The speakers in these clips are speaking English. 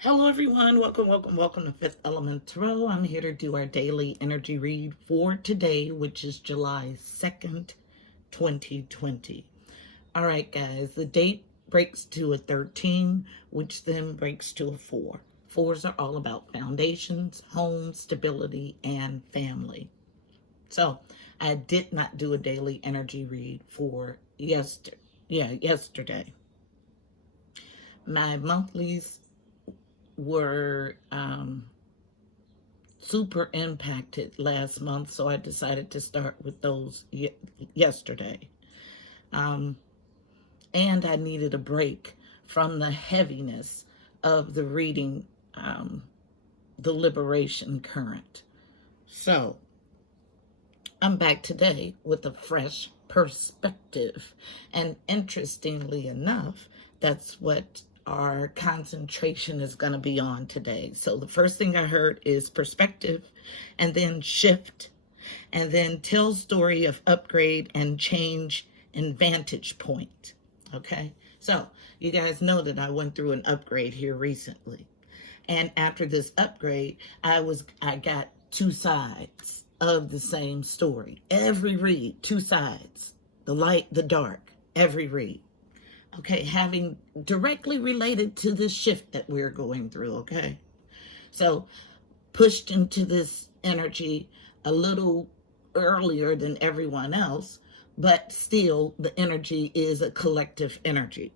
Hello everyone, welcome to Fifth Element Tarot. I'm here to do our daily energy read for today, which is July 2nd, 2020. All right, guys, the date breaks to a 13, which then breaks to a 4. Fours are all about foundations, home, stability, and family. So I did not do a daily energy read for yesterday. My monthlies were super impacted last month, so I decided to start with those yesterday. And I needed a break from the heaviness of the reading, the liberation current. So I'm back today with a fresh perspective. And interestingly enough, that's what our concentration is going to be on today. So the first thing I heard is perspective, and then shift, and then tell story of upgrade and change and vantage point. Okay, so you guys know that I went through an upgrade here recently, and after this upgrade, I got two sides of the same story. Every read, two sides, the light, the dark, every read. Okay, having directly related to this shift that we're going through, okay? So, pushed into this energy a little earlier than everyone else, but still the energy is a collective energy.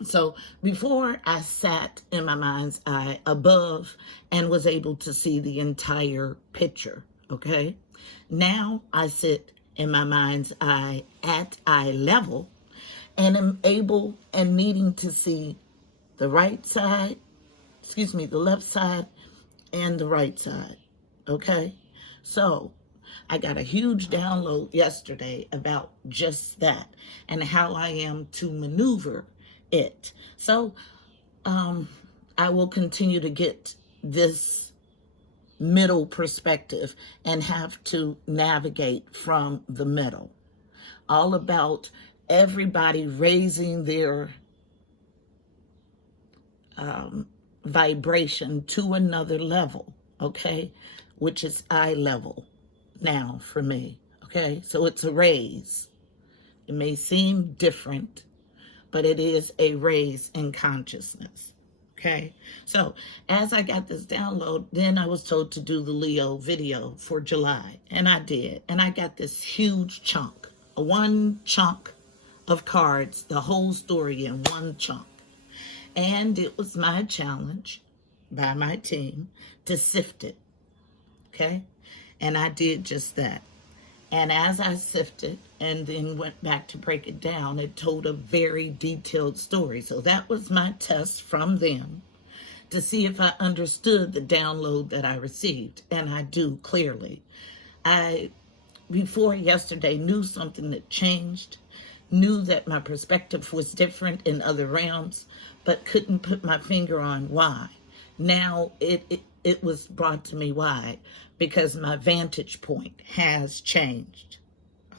So, before I sat in my mind's eye above and was able to see the entire picture, okay? Now I sit in my mind's eye at eye level and am able and needing to see the right side, the left side and the right side, okay? So I got a huge download yesterday about just that and how I am to maneuver it. So I will continue to get this middle perspective and have to navigate from the middle. All about everybody raising their vibration to another level, okay? Which is eye level now for me, okay? So it's a raise. It may seem different, but it is a raise in consciousness, okay? So as I got this download, then I was told to do the Leo video for July, and I did. And I got this huge chunk, one chunk of cards, the whole story in one chunk. And it was my challenge by my team to sift it, okay? And I did just that. And as I sifted and then went back to break it down, it told a very detailed story. So that was my test from them to see if I understood the download that I received. And I do clearly. I, before yesterday, knew something that changed, knew that my perspective was different in other realms, but couldn't put my finger on why. Now it was brought to me why, because my vantage point has changed,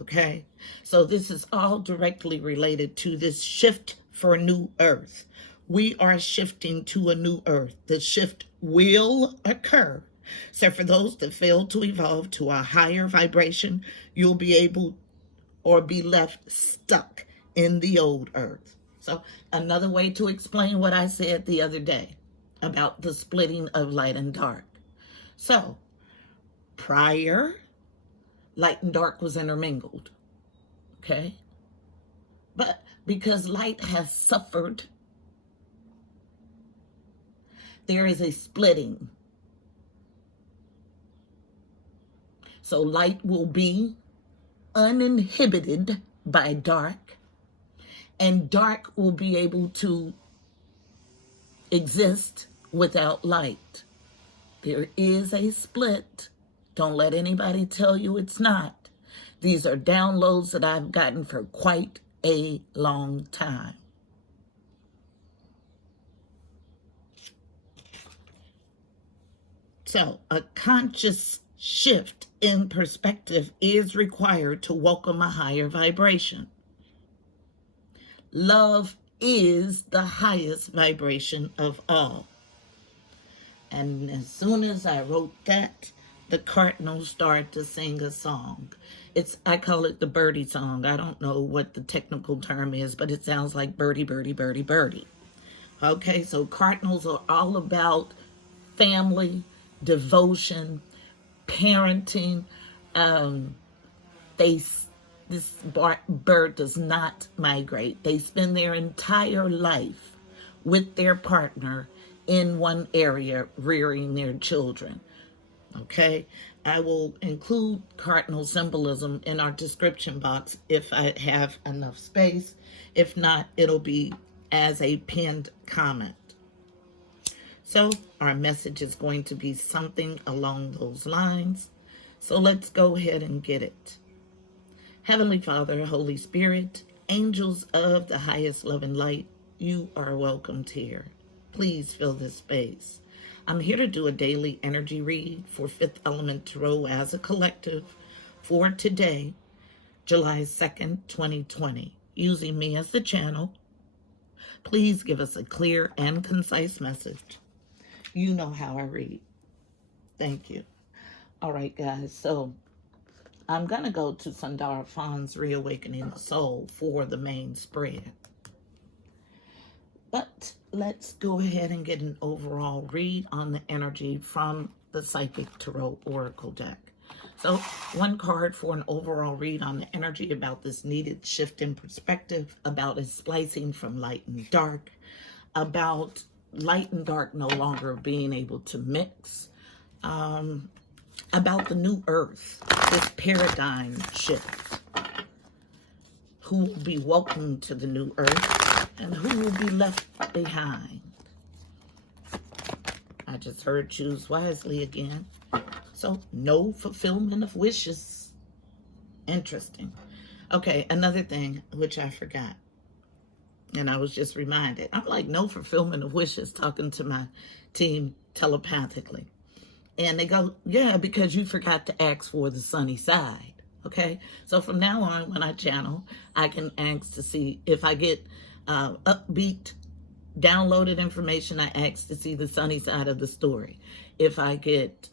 okay? So this is all directly related to this shift for a new earth. We are shifting to a new earth. The shift will occur. So for those that fail to evolve to a higher vibration, you'll be able or be left stuck in the old earth. So another way to explain what I said the other day about the splitting of light and dark. So prior, light and dark was intermingled, okay? But because light has suffered, there is a splitting. So light will be uninhibited by dark, and dark will be able to exist without light. There is a split. Don't let anybody tell you it's not. These are downloads that I've gotten for quite a long time. So a conscious shift in perspective is required to welcome a higher vibration. Love is the highest vibration of all. And as soon as I wrote that, the cardinals started to sing a song. I call it the birdie song. I don't know what the technical term is, but it sounds like birdie, birdie, birdie, birdie. Okay, so cardinals are all about family, devotion, parenting. Um, they this bird does not migrate. They spend their entire life with their partner in one area rearing their children. Okay, I will include cardinal symbolism in our description box if I have enough space. If not, it'll be as a pinned comment. So our message is going to be something along those lines. So let's go ahead and get it. Heavenly Father, Holy Spirit, angels of the highest love and light, you are welcomed here. Please fill this space. I'm here to do a daily energy read for Fifth Element Tarot as a collective for today, July 2nd, 2020. Using me as the channel, please give us a clear and concise message. You know how I read. Thank you. All right, guys, so I'm going to go to Sundar Fahn's Reawakening the Soul for the main spread. But let's go ahead and get an overall read on the energy from the Psychic Tarot Oracle deck. So one card for an overall read on the energy about this needed shift in perspective, about a splicing from light and dark, about light and dark no longer being able to mix, about the new earth, this paradigm shift. Who will be welcomed to the new earth and who will be left behind? I just heard choose wisely again. So no fulfillment of wishes. Interesting. Okay, another thing which I forgot. And I was just reminded. I'm like, no fulfillment of wishes, talking to my team telepathically. And they go, yeah, because you forgot to ask for the sunny side. Okay, so from now on, when I channel, I can ask to see if I get upbeat, downloaded information. I ask to see the sunny side of the story. If I get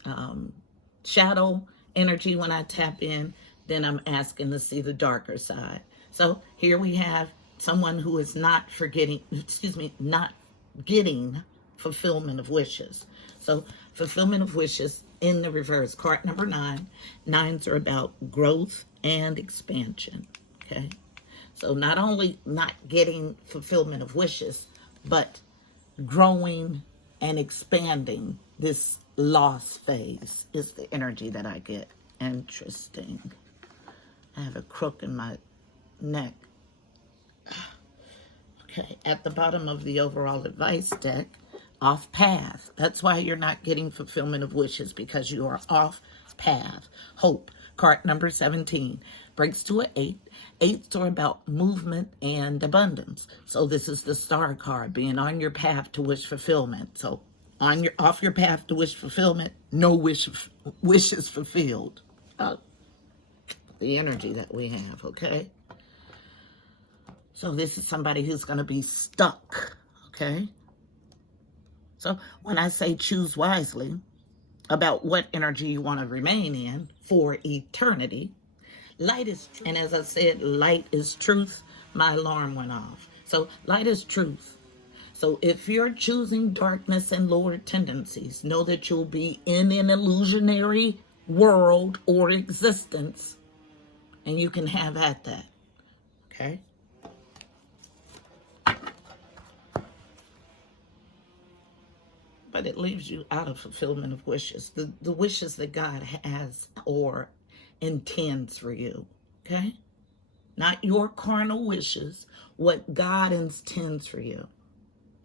shadow energy when I tap in, then I'm asking to see the darker side. So here we have someone who is not not getting fulfillment of wishes. So fulfillment of wishes in the reverse, card number 9. 9s are about growth and expansion. Okay, so not only not getting fulfillment of wishes, but growing and expanding. This loss phase is the energy that I get. Interesting. I have a crook in my neck. Okay, at the bottom of the overall advice deck, off path. That's why you're not getting fulfillment of wishes, because you are off path. Hope, card number 17, breaks to an 8. 8s are about movement and abundance. So this is the star card, being on your path to wish fulfillment. So off your path to wish fulfillment, no wishes fulfilled. The energy that we have, okay? So this is somebody who's going to be stuck, okay? So when I say choose wisely about what energy you want to remain in for eternity, light is truth. And as I said, light is truth. My alarm went off. So light is truth. So if you're choosing darkness and lower tendencies, know that you'll be in an illusionary world or existence, and you can have at that, okay? But it leaves you out of fulfillment of wishes, the wishes that God has or intends for you, okay? Not your carnal wishes, what God intends for you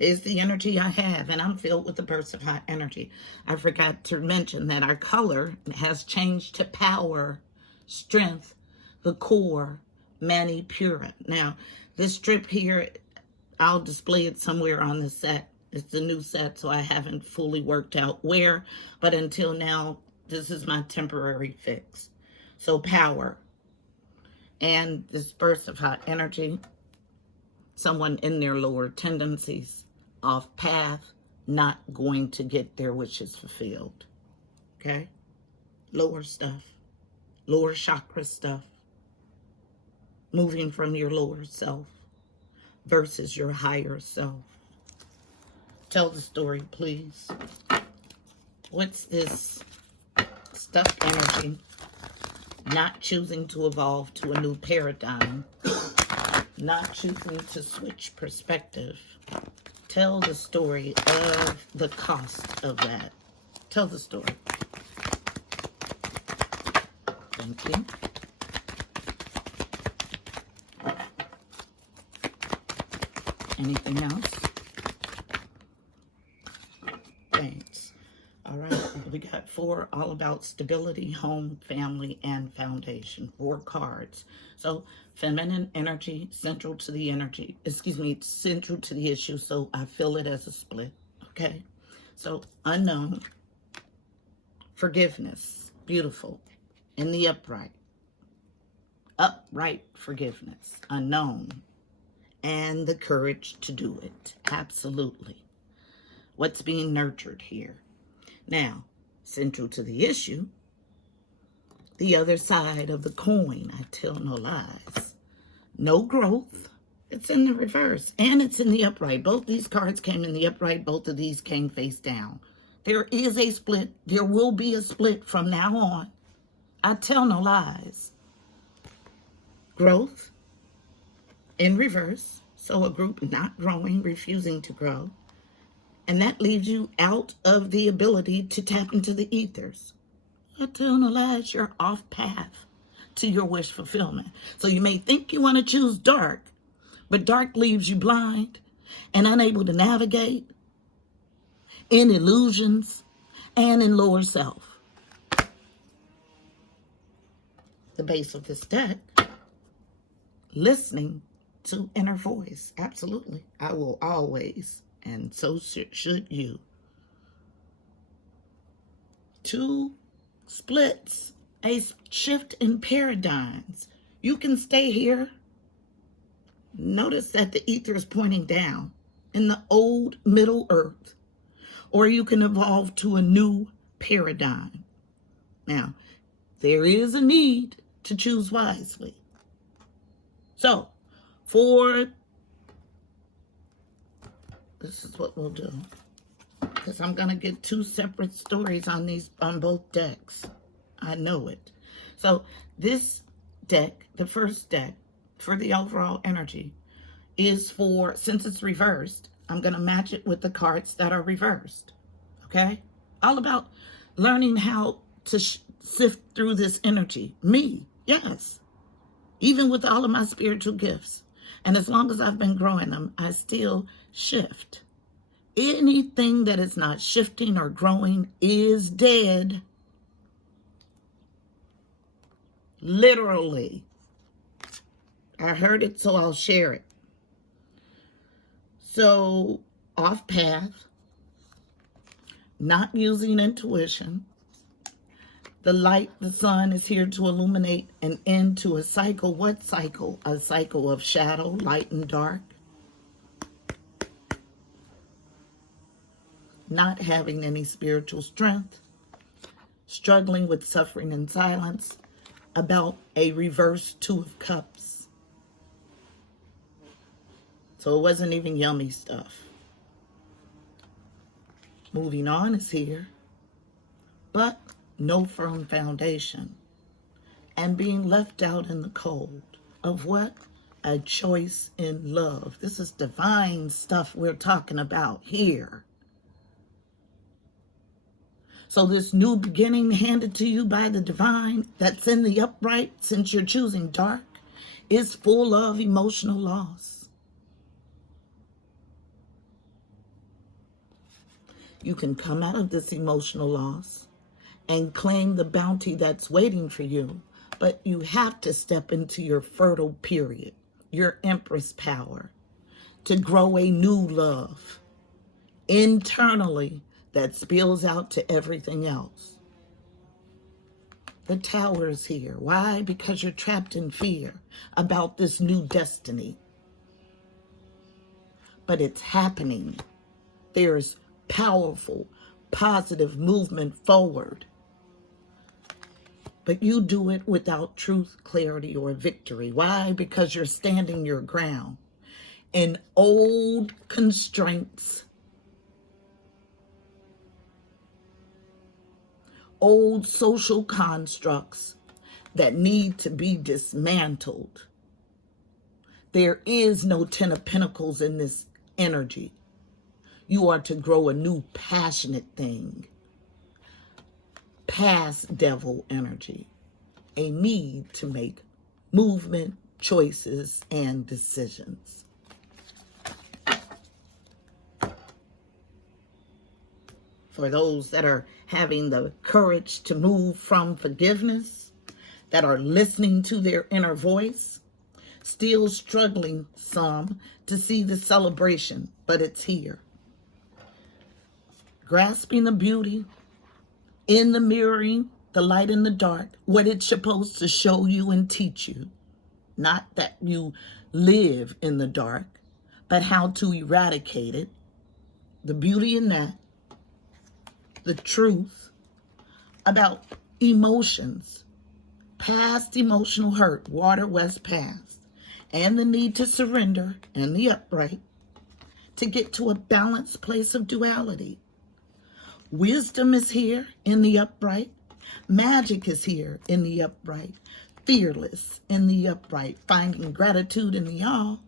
is the energy I have, and I'm filled with the bursts of high energy. I forgot to mention that our color has changed to power, strength, the core, Mani Pura. Now, this strip here, I'll display it somewhere on the set. It's a new set, so I haven't fully worked out where, but until now, this is my temporary fix. So power and this burst of hot energy, someone in their lower tendencies, off path, not going to get their wishes fulfilled. Okay? Lower stuff, lower chakra stuff, moving from your lower self versus your higher self. Tell the story, please. What's this stuck energy? Not choosing to evolve to a new paradigm. Not choosing to switch perspective. Tell the story of the cost of that. Tell the story. Thank you. Anything else? Thanks. All right, we got 4 all about stability, home, family, and foundation. 4 cards. So feminine energy, central to the energy, central to the issue. So I feel it as a split. Okay. So unknown, forgiveness, beautiful, in the upright forgiveness, unknown, and the courage to do it. Absolutely. What's being nurtured here? Now, central to the issue, the other side of the coin, I tell no lies. No growth. It's in the reverse, and it's in the upright. Both these cards came in the upright. Both of these came face down. There is a split. There will be a split from now on. I tell no lies. Growth in reverse. So a group not growing, refusing to grow. And that leaves you out of the ability to tap into the ethers. I tell no lies, you're off path to your wish fulfillment. So you may think you want to choose dark, but dark leaves you blind and unable to navigate in illusions and in lower self. The base of this deck, listening to inner voice. Absolutely. I will always. And so should you. 2 splits, a shift in paradigms. You can stay here. Notice that the ether is pointing down in the old Middle Earth. Or you can evolve to a new paradigm. Now, there is a need to choose wisely. So, this is what we'll do, because I'm going to get 2 separate stories on both decks. I know it. So this deck, the first deck for the overall energy, is for, since it's reversed, I'm going to match it with the cards that are reversed. Okay? All about learning how to sift through this energy. Me, yes. Even with all of my spiritual gifts. And as long as I've been growing them, I still shift. Anything that is not shifting or growing is dead. Literally. I heard it, so I'll share it. So, off path, not using intuition. The light, the sun, is here to illuminate an end to a cycle. What cycle? A cycle of shadow, light, and dark. Not having any spiritual strength. Struggling with suffering and silence. About a reverse 2 of cups. So it wasn't even yummy stuff. Moving on is here. But no firm foundation, and being left out in the cold of what? A choice in love. This is divine stuff we're talking about here. So this new beginning handed to you by the divine that's in the upright, since you're choosing dark, is full of emotional loss. You can come out of this emotional loss and claim the bounty that's waiting for you. But you have to step into your fertile period, your empress power, to grow a new love internally that spills out to everything else. The tower is here. Why? Because you're trapped in fear about this new destiny. But it's happening. There's powerful, positive movement forward. But you do it without truth, clarity, or victory. Why? Because you're standing your ground in old constraints, old social constructs that need to be dismantled. There is no 10 of Pentacles in this energy. You are to grow a new passionate thing. Past devil energy. A need to make movement, choices, and decisions. For those that are having the courage to move from forgiveness, that are listening to their inner voice, still struggling some to see the celebration, but it's here. Grasping the beauty in the mirroring, the light in the dark, what it's supposed to show you and teach you. Not that you live in the dark, but how to eradicate it. The beauty in that. The truth about emotions, past emotional hurt, water west past, and the need to surrender and the upright to get to a balanced place of duality. Wisdom is here in the upright. Magic is here in the upright. Fearless in the upright. Finding gratitude in the all.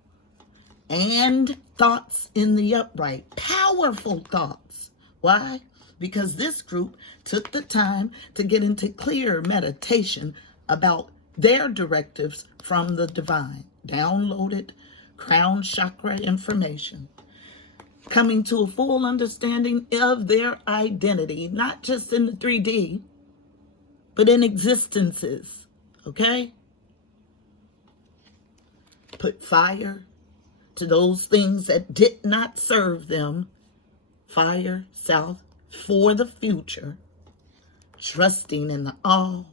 And thoughts in the upright. Powerful thoughts. Why? Because this group took the time to get into clear meditation about their directives from the divine. Downloaded crown chakra information. Coming to a full understanding of their identity, not just in the 3D, but in existences, okay? Put fire to those things that did not serve them. Fire south for the future. Trusting in the all,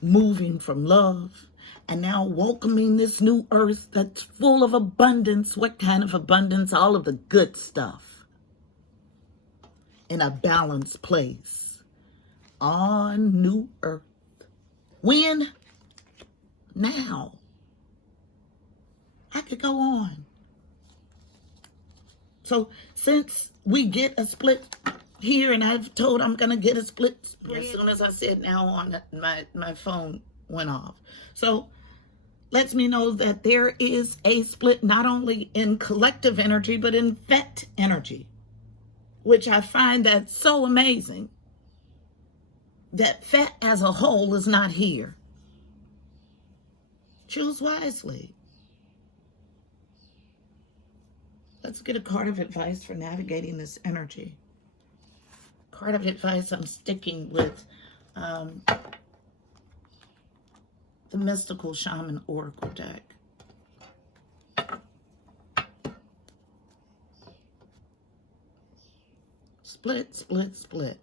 moving from love, and now welcoming this new earth that's full of abundance. What kind of abundance? All of the good stuff. In a balanced place. On new earth. When? Now. I could go on. So since we get a split here, and I've told I'm going to get a split as soon as I said now on, my phone went off. So lets me know that there is a split not only in collective energy, but in vet energy, which I find that so amazing. That vet as a whole is not here. Choose wisely. Let's get a card of advice for navigating this energy. Card of advice, I'm sticking with the Mystical Shaman Oracle deck. Split, split, split.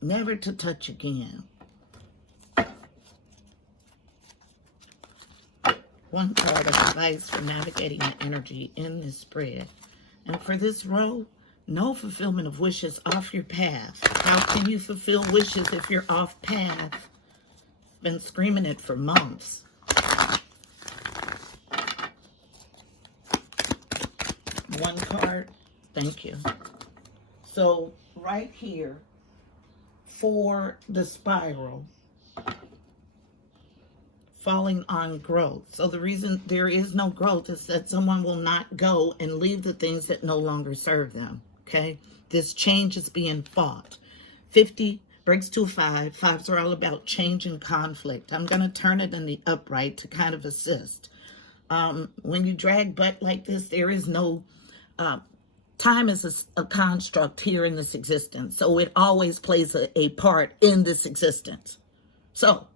Never to touch again. One card of advice for navigating the energy in this spread. And for this row, no fulfillment of wishes off your path. How can you fulfill wishes if you're off path? Been screaming it for months. One card. Thank you. So right here for the spiral, falling on growth. So the reason there is no growth is that someone will not go and leave the things that no longer serve them. Okay? This change is being fought. 50 breaks to 5. 5s are all about change and conflict. I'm going to turn it in the upright to kind of assist. When you drag butt like this, there is no... time is a construct here in this existence. So it always plays a part in this existence. So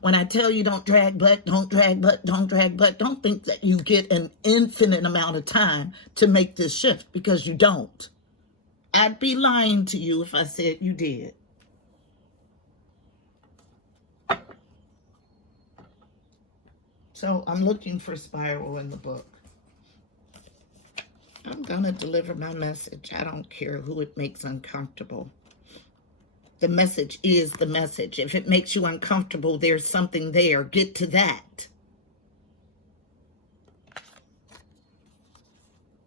when I tell you don't drag butt, don't drag butt, don't drag butt, don't think that you get an infinite amount of time to make this shift, because you don't. I'd be lying to you if I said you did. So I'm looking for spiral in the book. I'm going to deliver my message. I don't care who it makes uncomfortable. The message is the message. If it makes you uncomfortable, there's something there. Get to that.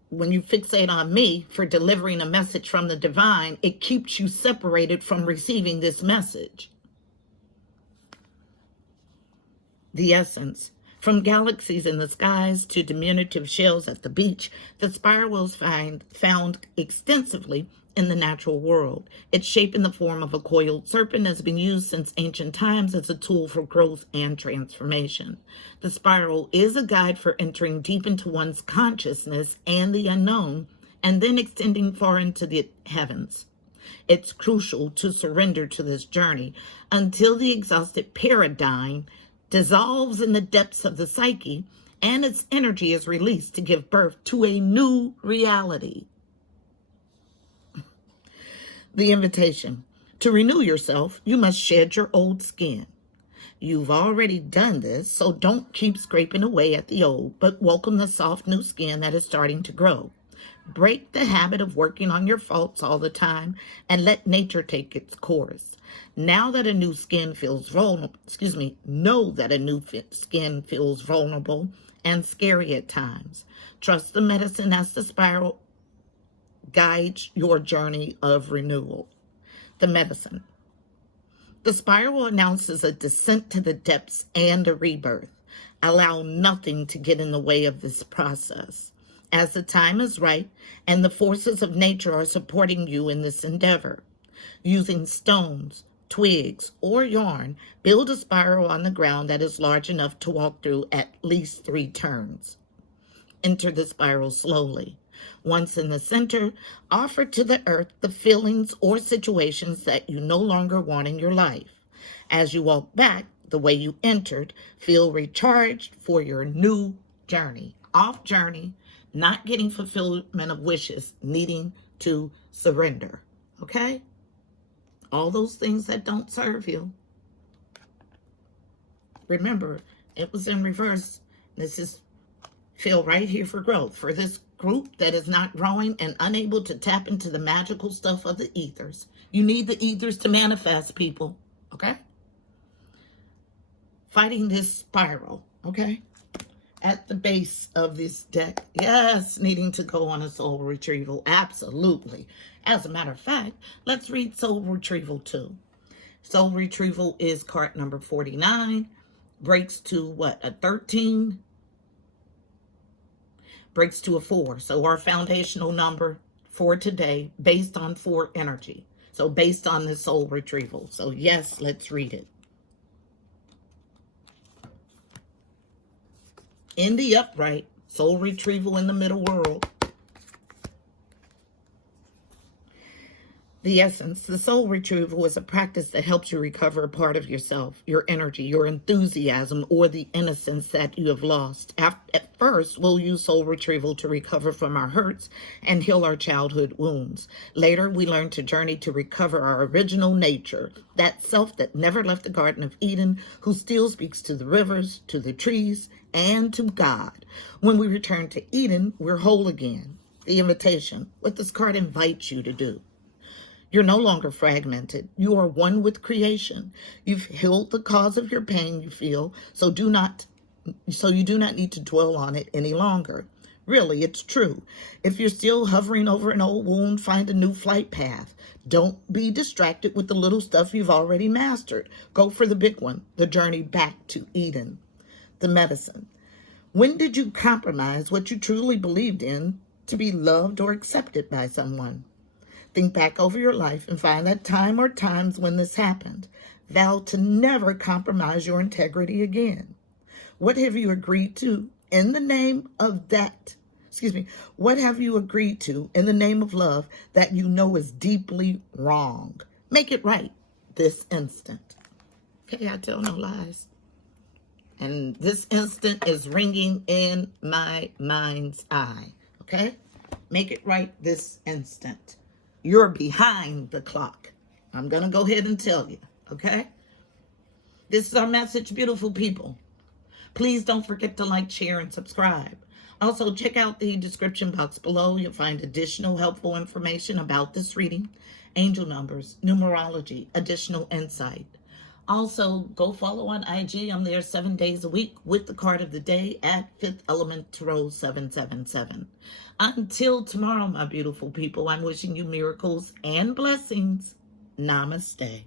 When you fixate on me for delivering a message from the divine, it keeps you separated from receiving this message. The essence. From galaxies in the skies to diminutive shells at the beach, the spiral is found extensively in the natural world. Its shape in the form of a coiled serpent has been used since ancient times as a tool for growth and transformation. The spiral is a guide for entering deep into one's consciousness and the unknown, and then extending far into the heavens. It's crucial to surrender to this journey until the exhausted paradigm dissolves in the depths of the psyche and its energy is released to give birth to a new reality. The invitation. To renew yourself, you must shed your old skin. You've already done this, so don't keep scraping away at the old, but welcome the soft new skin that is starting to grow. Break the habit of working on your faults all the time and let nature take its course. Now that a new skin feels vulnerable, know that a new skin feels vulnerable and scary at times. Trust the medicine as the spiral guides your journey of renewal. The medicine. The spiral announces a descent to the depths and a rebirth. Allow nothing to get in the way of this process. As the time is right and the forces of nature are supporting you in this endeavor. Using stones, twigs, or yarn, build a spiral on the ground that is large enough to walk through at least 3 turns. Enter the spiral slowly. Once in the center, offer to the earth the feelings or situations that you no longer want in your life. As you walk back the way you entered, feel recharged for your new journey. Off journey, not getting fulfillment of wishes, needing to surrender. Okay? All those things that don't serve you. Remember, it was in reverse. This is feel right here for growth. For this group that is not growing and unable to tap into the magical stuff of the ethers. You need the ethers to manifest, people. Okay? Fighting this spiral. Okay? At the base of this deck. Yes, needing to go on a soul retrieval. Absolutely. As a matter of fact, let's read Soul Retrieval 2. Soul Retrieval is card number 49. Breaks to what? A 13. Breaks to a 4. So our foundational number for today based on 4 energy. So based on the soul retrieval. So yes, let's read it. In the upright, soul retrieval in the middle world. The essence, the soul retrieval is a practice that helps you recover a part of yourself, your energy, your enthusiasm, or the innocence that you have lost. At first, we'll use soul retrieval to recover from our hurts and heal our childhood wounds. Later, we learn to journey to recover our original nature, that self that never left the Garden of Eden, who still speaks to the rivers, to the trees, and to God. When we return to Eden, we're whole again. The invitation, what this card invites you to do. You're no longer fragmented. You are one with creation. You've healed the cause of your pain you feel, so you do not need to dwell on it any longer. Really, it's true. If you're still hovering over an old wound, find a new flight path. Don't be distracted with the little stuff you've already mastered. Go for the big one, the journey back to Eden. The medicine. When did you compromise what you truly believed in to be loved or accepted by someone? Think back over your life and find that time or times when this happened. Vow to never compromise your integrity again. What have you agreed to in the name of that? What have you agreed to in the name of love that you know is deeply wrong? Make it right this instant. Okay, I tell no lies. And this instant is ringing in my mind's eye. Okay? Make it right this instant. You're behind the clock. I'm going to go ahead and tell you, okay? This is our message, beautiful people. Please don't forget to like, share, and subscribe. Also, check out the description box below. You'll find additional helpful information about this reading, angel numbers, numerology, additional insight. Also, go follow on IG. I'm there 7 days a week with the card of the day at Fifth Element Tarot 777. Until tomorrow, my beautiful people, I'm wishing you miracles and blessings. Namaste.